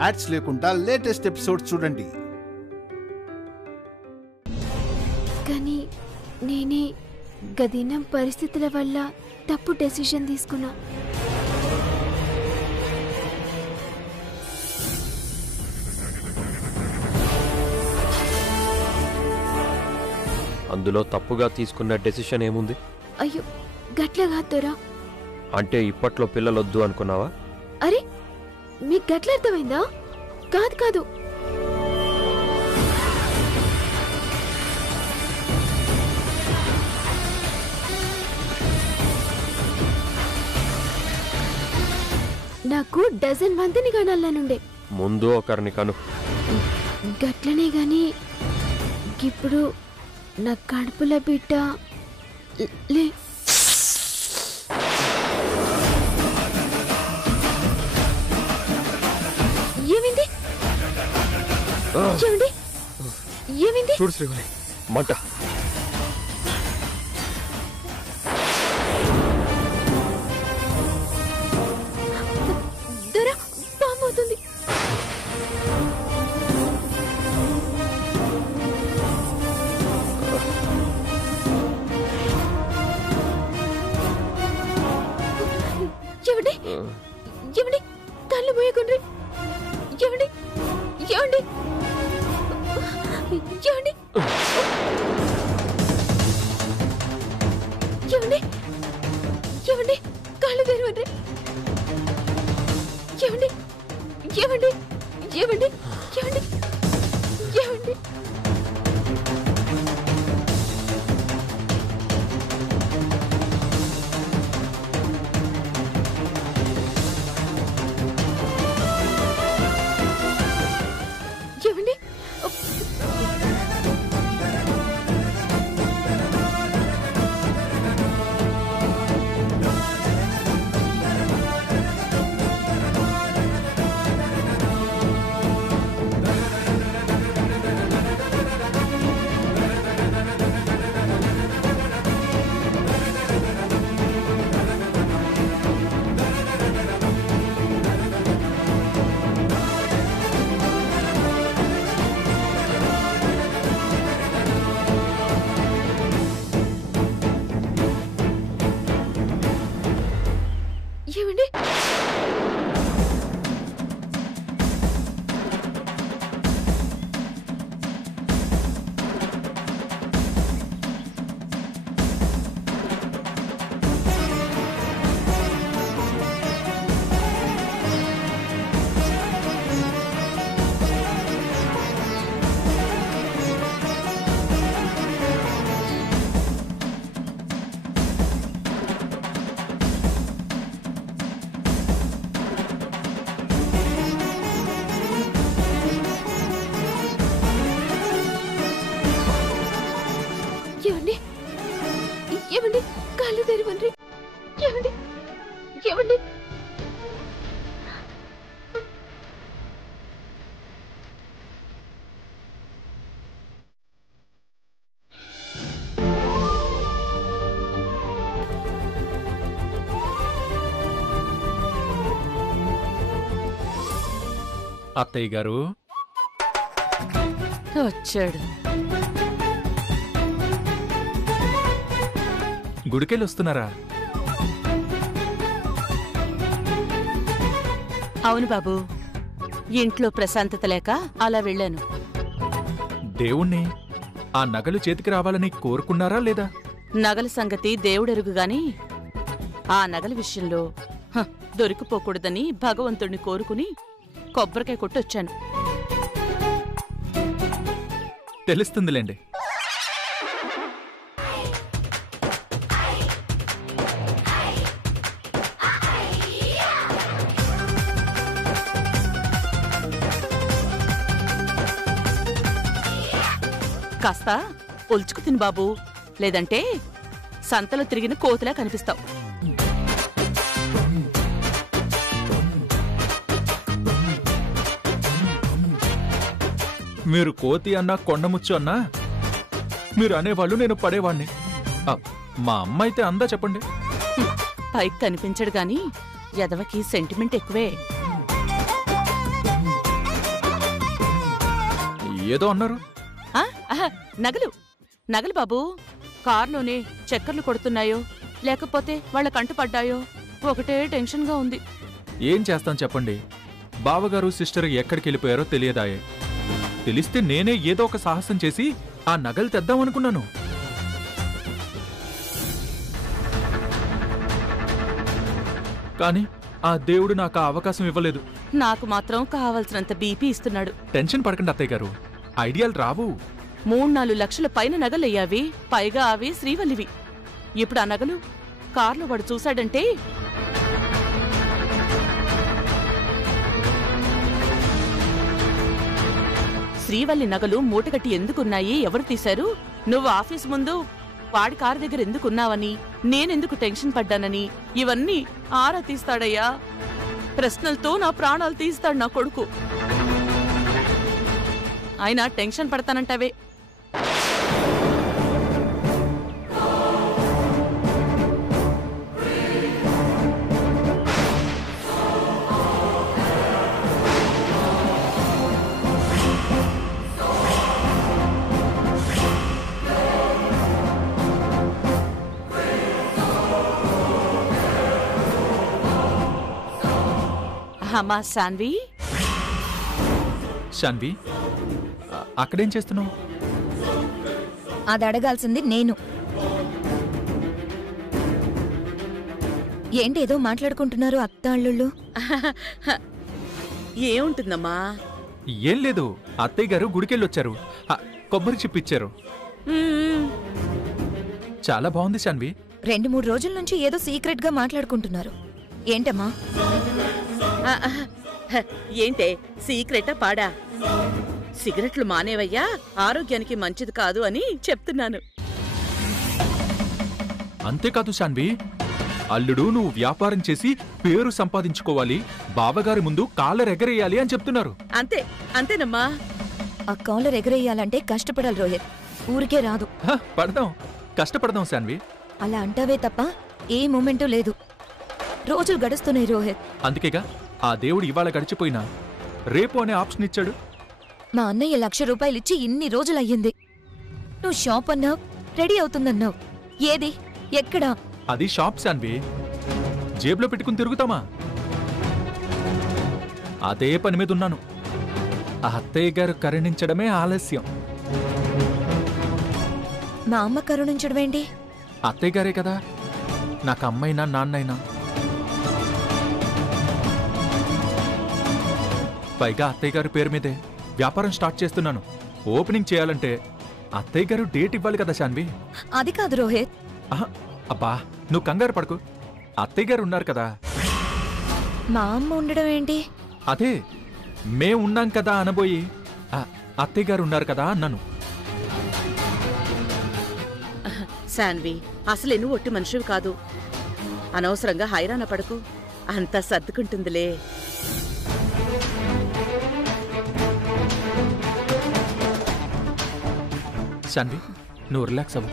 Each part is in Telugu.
యాడ్స్ లేకుండా లేటెస్ట్ ఎపిసోడ్ చూడండి. కానీ నేనే గదినం పరిస్థితుల వల్ల తప్పు డెసిషన్ తీసుకున్నా. అందులో తప్పుగా తీసుకున్న డెసిషన్ ఏముంది? అయ్యో గట్ల కాదురా. అంటే ఇప్పట్లో పిల్లలొద్దు అనుకున్నావా? అరే మీకు గట్ల అర్థమైందా? కాదు కాదు, నాకు డజన్ మందిని కనాలనుండే. ముందు ఒకరిని కను. గట్లనే గాని ఇప్పుడు నా కడుపుల బిడ్డ లే. ఏమైంది? ఏమండి? ఏమైంది? చూడు శ్రీవల్లి, మంట. దొర పాము అవుతుంది. ఏమండి? ఏమండి? కళ్ళు మూయకుండ్రి. ఏమండి? ఏమండి? ఏమండి? ఏమండి? ఏమండి? కళ్ళు తెరవండి. ఏమండి? ఏమండి? ఏమండి? ఏమండి? ఏమండి? ఏమండి? ఏమండి? ఏమండి? ఏమండి? కళ్ళు తెరవండి. ఏమండి? ఏమండి? అత్తయ్య గారు వచ్చాడు. గుడికెళ్ళి వస్తున్నారా? అవును బాబు, ఇంట్లో ప్రశాంతత లేక అలా వెళ్ళాను. దేవుణ్ణి ఆ నగలు చేతికి రావాలని కోరుకున్నారా లేదా? నగల సంగతి దేవుడెరుగుగాని ఆ నగల విషయంలో దొరికిపోకూడదని భగవంతుడిని కోరుకుని కొబ్బరికాయ కొట్టొచ్చాను. తెలుస్తుందిలేండి. కాస్త ఒల్చుకు తిని బాబు, లేదంటే సంతలో తిరిగిన కోతిలా కనిపిస్తావు. మీరు కోతి అన్నా కొండముచ్చు అన్నా మీరు అనేవాళ్ళు నేను పడేవాణ్ణి. మా అమ్మ అయితే అందా చెప్పండి. పైకి కనిపించడు గాని ఎదవకి సెంటిమెంట్ ఎక్కువే. ఏదో అన్నారు. ఆ? ఆహా, నగలు నగలు బాబు. కార్లోనే చక్కర్లు కొడుతున్నాయో లేకపోతే వాళ్ళ కంటు పడ్డాయో ఒకటే టెన్షన్గా ఉంది. ఏం చేస్తాం చెప్పండి. బావగారు సిస్టర్ ఎక్కడికి వెళ్ళిపోయారో తెలియదాయే. తెలిస్తే నేనే ఏదో ఒక సాహసం చేసి ఆ నగలు తెద్దామనుకున్నాను. కానీ ఆ దేవుడు నాకు ఆ అవకాశం ఇవ్వలేదు. నాకు మాత్రం కావలసినంత బీపీ ఇస్తున్నాడు. టెన్షన్ పడకండి అత్తయ్య గారు, ఐడియాలు రావు. 3-4 లక్షల పైన నగలయ్యావి. పైగా అవి శ్రీవల్లివి. ఇప్పుడు ఆ నగలు కార్లో వాడు చూశాడంటే శ్రీవల్లి నగలు మూటగట్టి ఎందుకున్నాయి, ఎవరు తీశారు, నువ్వు ఆఫీస్ ముందు వాడి కారు దగ్గర ఎందుకున్నావని, నేనెందుకు టెన్షన్ పడ్డానని ఇవన్నీ ఆరా తీస్తాడయ్యా. ప్రశ్నలతో నా ప్రాణాలు తీస్తాడు నా కొడుకు. ఆయన టెన్షన్ పడతానంటావే. అమ్మా శాన్వి, శాన్వి, అక్కడేం చేస్తున్నావు? అది అడగాల్సింది నేను. ఏంటేదో మాట్లాడుకుంటున్నారు అత్తాళ్ళుళ్ళు? ఏముంటుందమ్మా? ఏం లేదు, అత్తయ్య గారు గుడికెళ్ళొచ్చారు. కొబ్బరి చిప్పిచ్చారు. చాలా బాగుంది శాన్వి. 2-3 రోజుల నుంచి ఏదో సీక్రెట్ గా మాట్లాడుకుంటున్నారు. ఏంటమ్మా? ఏంటే సీక్రెటా పాడా? సిగరెట్లు మానేవయ్యా, ఆరోగ్యానికి మంచిది కాదు అని చెప్తున్నాను. అంతేకాదు శాన్వి, అల్లుడు నువ్వు వ్యాపారం చేసి పేరు సంపాదించుకోవాలి, బావగారి ముందు కాలర్ ఎగరేయాలి అని చెప్తున్నారు. అంతేనమ్మా. ఆ కాలర్ ఎగరేయాలంటే కష్టపడాలి రోహిత్, ఊరికే రాదు. పడదాం, కష్టపడదాం శాన్వి. అలా అంటావే తప్ప ఏ మూమెంటు లేదు. రోజులు గడుస్తున్నాయి రోహిత్. అందుకేగా ఆ దేవుడు ఇవాళ గడిచిపోయినా రేపు అనే ఆప్షన్ ఇచ్చాడు. మా అన్నయ్య 1,00,000 రూపాయలిచ్చి ఇన్ని రోజులయ్యింది. నువ్వు షాప్ అన్నావు, రెడీ అవుతుందన్నావు. ఏది, ఎక్కడా? అది షాప్ శాన్వి, జేబులో పెట్టుకుని తిరుగుతామా? అదే పని మీద ఉన్నాను. ఆ అత్తయ్య గారు కరుణించడమే ఆలస్యం. మా అమ్మ కరుణించడమేంటి? అత్తయ్య గారే కదా నాకు అమ్మైనా నాన్నైనా. పైగా అత్తయ్య గారి పేరు మీదే వ్యాపారం స్టార్ట్ చేస్తున్నాను. ఓపెనింగ్ చేయాలంటే అత్తయ్య గారు డేట్ ఇవ్వాలి కదా శాన్వి. అది కాదు రోహిత్. అబ్బా నువ్వు కంగారు పడకు, అత్తయ్య గారు ఉన్నారు కదా. మా అమ్మ ఉండడం ఏంటి? అదే మేం ఉన్నాం కదా అనబోయి అత్తయ్య గారు ఉన్నారు కదా అన్నాను. శాన్వి, అసలే నువ్వు ఒట్టి మనిషివి కాదు. అనవసరంగా హైరాణ పడకు, అంతా సర్దుకుంటుందిలే. శాన్వి, నువ్వు రిలాక్స్ అవ్వు.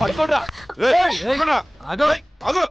పట్టుకోండ్రా. ఆగు.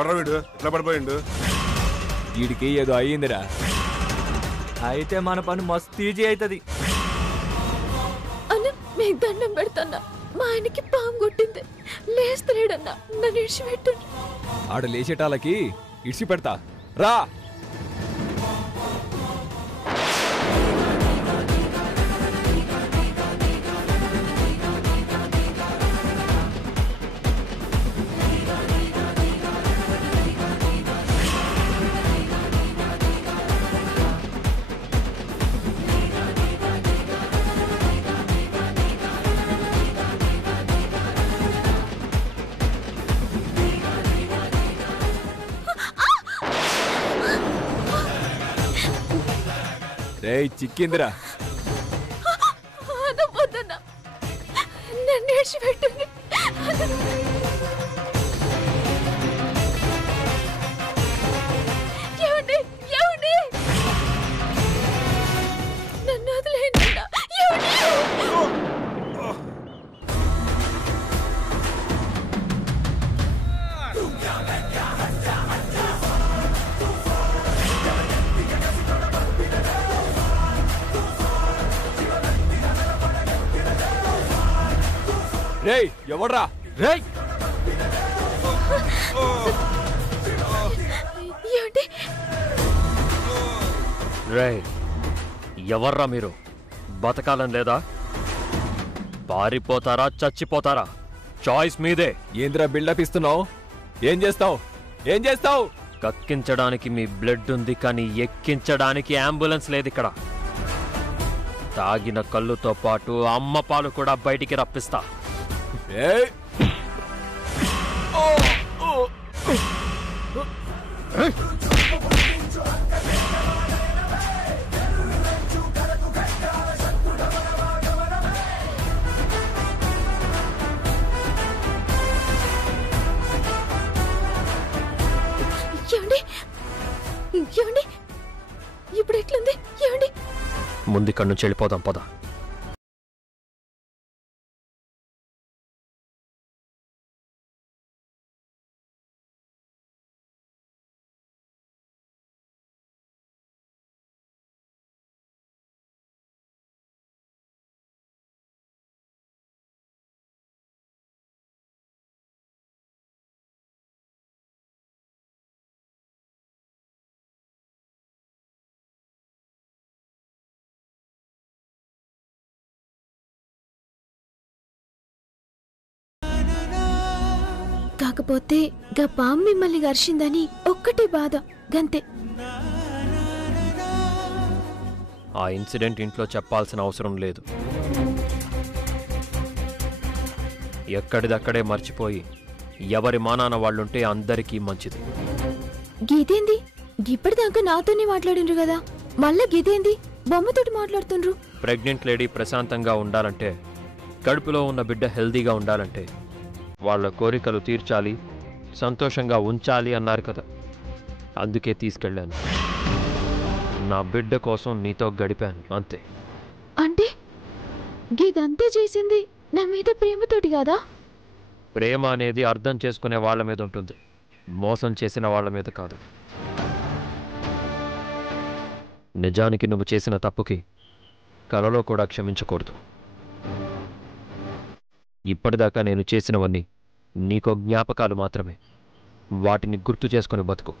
ఎవర్రా వీడు ఎట్లా పడిపోయిండు? వీడికి ఏదో అయ్యిందిరా. అయితే మన పని మస్తు ఈజీ అవుతుంది. అన్న మీకు దండం పెడతాన్నా, మా ఆయనకి పాము కొట్టింది, లేస్తలేడన్నా, నన్ను ఇడిచిపెట్టండి. ఆడ లేచేటాలకి ఇడిచి పెడతా రా. రేయ్ చిక్కిందిరా. వద్దన్నా, నన్ను ఇడిచిపెట్టండి. ఏమండి ఏమండి, నన్ను వదిలేయండి అన్నా. ఏమండి? రేయ్ ఎవడ్రా? రేయ్ ఏమండి? రేయ్ ఎవర్రా మీరు? బతకాలని లేదా? పారిపోతారా చచ్చిపోతారా? చాయిస్ మీదే. ఏంద్రా బిల్డప్ ఇస్తున్నావు? ఏం చేస్తావు? ఏం చేస్తావు? కక్కించడానికి మీ బ్లడ్ ఉంది, కానీ ఎక్కించడానికి అంబులెన్స్ లేదు ఇక్కడ. తాగిన కళ్ళుతో పాటు అమ్మ పాలు కూడా బయటికి రప్పిస్తా. ఏయ్ ఏమండి ఏమండి, ఇప్పుడు ఎట్లుంది? ఏమండి? ముందు ఇక్కడి నుంచి వెళ్ళిపోదాం పద. కాకపోతే గా పాము మిమ్మల్ని గర్షిందని ఒక్కటే బాధ, గంతే. ఆ ఇన్సిడెంట్ ఇంట్లో చెప్పాల్సిన అవసరం లేదు. ఎక్కడిదక్కడే మర్చిపోయి ఎవరి మానాన వాళ్ళుంటే అందరికీ మంచిది. గీదేంది? ఇప్పటిదాకా నాతోనే మాట్లాడిండ్రు కదా, మళ్ళా గీదేంది బొమ్మతోటి మాట్లాడుతుండ్రు? ప్రెగ్నెంట్ లేడీ ప్రశాంతంగా ఉండాలంటే, కడుపులో ఉన్న బిడ్డ హెల్దీగా ఉండాలంటే వాళ్ళ కోరికలు తీర్చాలి, సంతోషంగా ఉంచాలి అన్నారు కదా. అందుకే తీసుకెళ్ళాను. నా బిడ్డ కోసం నీతో గడిపాను అంతే. అంటే గీదంతే చేసింది నా మీద ప్రేమతోటి కాదా? ప్రేమ అనేది అర్థం చేసుకునే వాళ్ళ మీద ఉంటుంది, మోసం చేసిన వాళ్ళ మీద కాదు. నిజానికి నువ్వు చేసిన తప్పుకి కలలో కూడా క్షమించకూడదు. ఇప్పటిదాకా నేను చేసినవన్నీ నీకో జ్ఞాపకాలు మాత్రమే. వాటిని గుర్తు చేసుకుని బతుకు.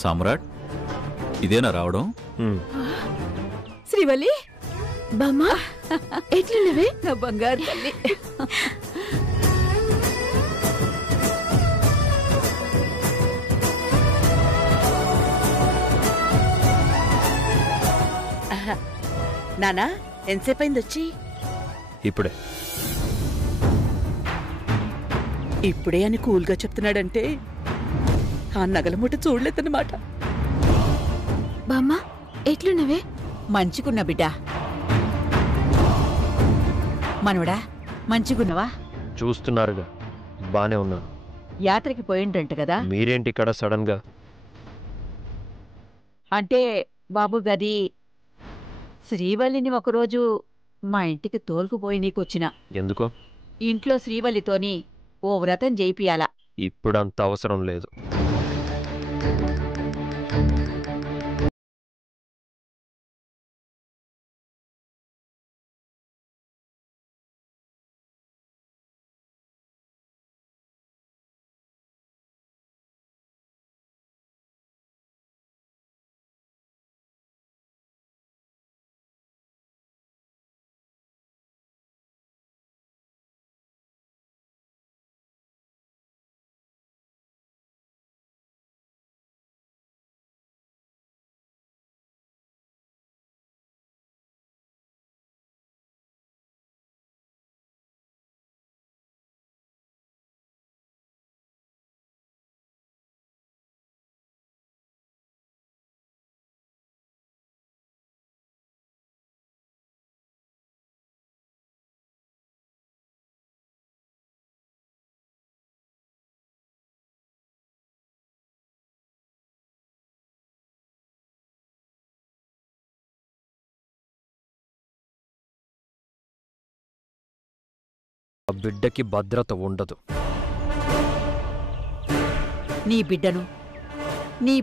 సామ్రాట్, ఇదేనా రావడం? శ్రీవల్లి, బామ్మా ఎట్లున్నవే? నా బంగారు తల్లి. నానా ఎంతసేపు అయింది వచ్చి? ఇప్పుడే. ఇప్పుడే అని కూల్గా చెప్తున్నాడంటే ఆ నగల మూట చూడలేదన్నమాట. బామ్మ ఎట్లున్నవే? మంచిగున్న బిడ్డా. మనవడా మంచిగున్నవా? చూస్తున్నారుగా బానే ఉన్నాను. యాత్రకి పోయిండ్రంట కదా? మీరేంటి ఇక్కడ సడన్ గా? అంటే బాబు గది శ్రీవల్లిని ఒకరోజు మా ఇంటికి తోలుకుపోయి నీకొచ్చిన. ఎందుకో? ఇంట్లో శ్రీవల్లితోని ఓ వ్రతం చేయిపియాల. ఇప్పుడంత అవసరం లేదు. ఆ బిడ్డకి భద్రత ఉండదు. నీ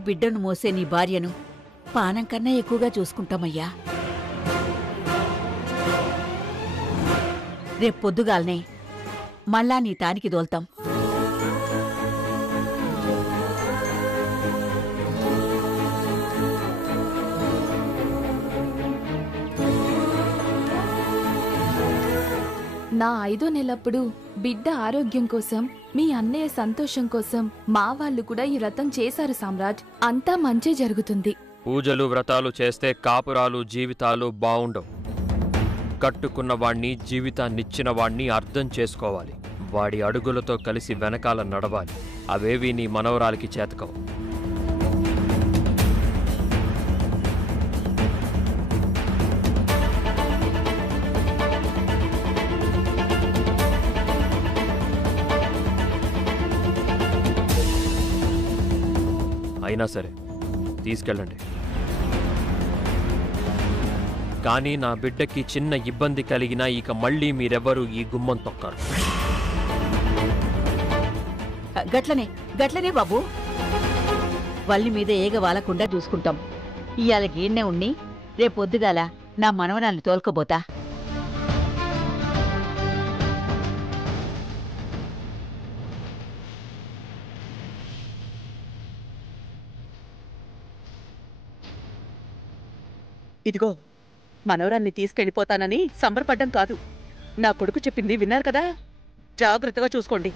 బిడ్డను మోసే నీ భార్యను పానం కన్నా ఎక్కువగా చూసుకుంటామయ్యా. రేపొద్దుగాల్నే మళ్ళా నీ తానికి దోల్తాం. నా 5వ నెలప్పుడు బిడ్డ ఆరోగ్యం కోసం, మీ అన్నయ్య సంతోషం కోసం మా వాళ్ళు కూడా ఈ వ్రతం చేశారు సామ్రాట్. అంతా మంచే జరుగుతుంది. పూజలు వ్రతాలు చేస్తే కాపురాలు జీవితాలు బావుండవు. కట్టుకున్న వాణ్ణి, జీవితాన్నిచ్చిన వాణ్ణి అర్థం చేసుకోవాలి. వాడి అడుగులతో కలిసి వెనకాల నడవాలి. అవేవి నీ మనవరాలికి చేతకవు. అయినా సరే తీసుకెళ్ళండి. కానీ నా బిడ్డకి చిన్న ఇబ్బంది కలిగినా ఇక మళ్ళీ మీరెవ్వరూ ఈ గుమ్మం తొక్కరు. గట్లనే బాబు. వల్లి మీద ఏగ వాలకుండా చూసుకుంటాం. ఇవాళ గీడ్నే ఉన్ని రేపొద్దుగాల నా మనవరాల్ని తోలుకోబోతా. ఇదిగో మనవరాన్ని తీసుకెళ్ళిపోతానని సంబరపడ్డం కాదు. నా కొడుకు చెప్పింది విన్నారు కదా, జాగ్రత్తగా చూసుకోండి.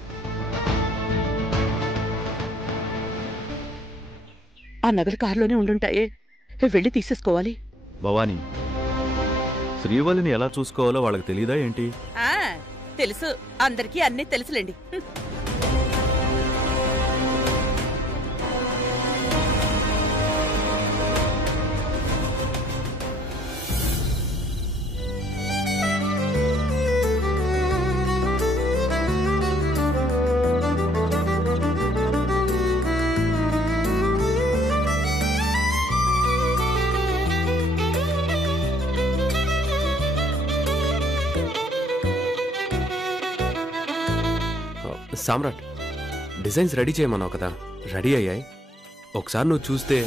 ఆ నగలు కారులోనే ఉండుంటాయే, వెళ్ళి తీసేసుకోవాలి. భవానీ, శ్రీవల్లిని ఎలా చూసుకోవాలో వాళ్ళకి తెలీదా ఏంటి? తెలుసు, అందరికీ అన్నీ తెలుసులేండి. సామ్రాట్, డిజైన్స్ రెడీ చేయమన్నావు కదా, రెడీ అయ్యాయి. ఒకసారి నువ్వు చూస్తే.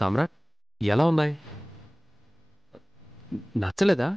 సామ్రాట్ ఎలా ఉన్నాయి? నచ్చలేదా?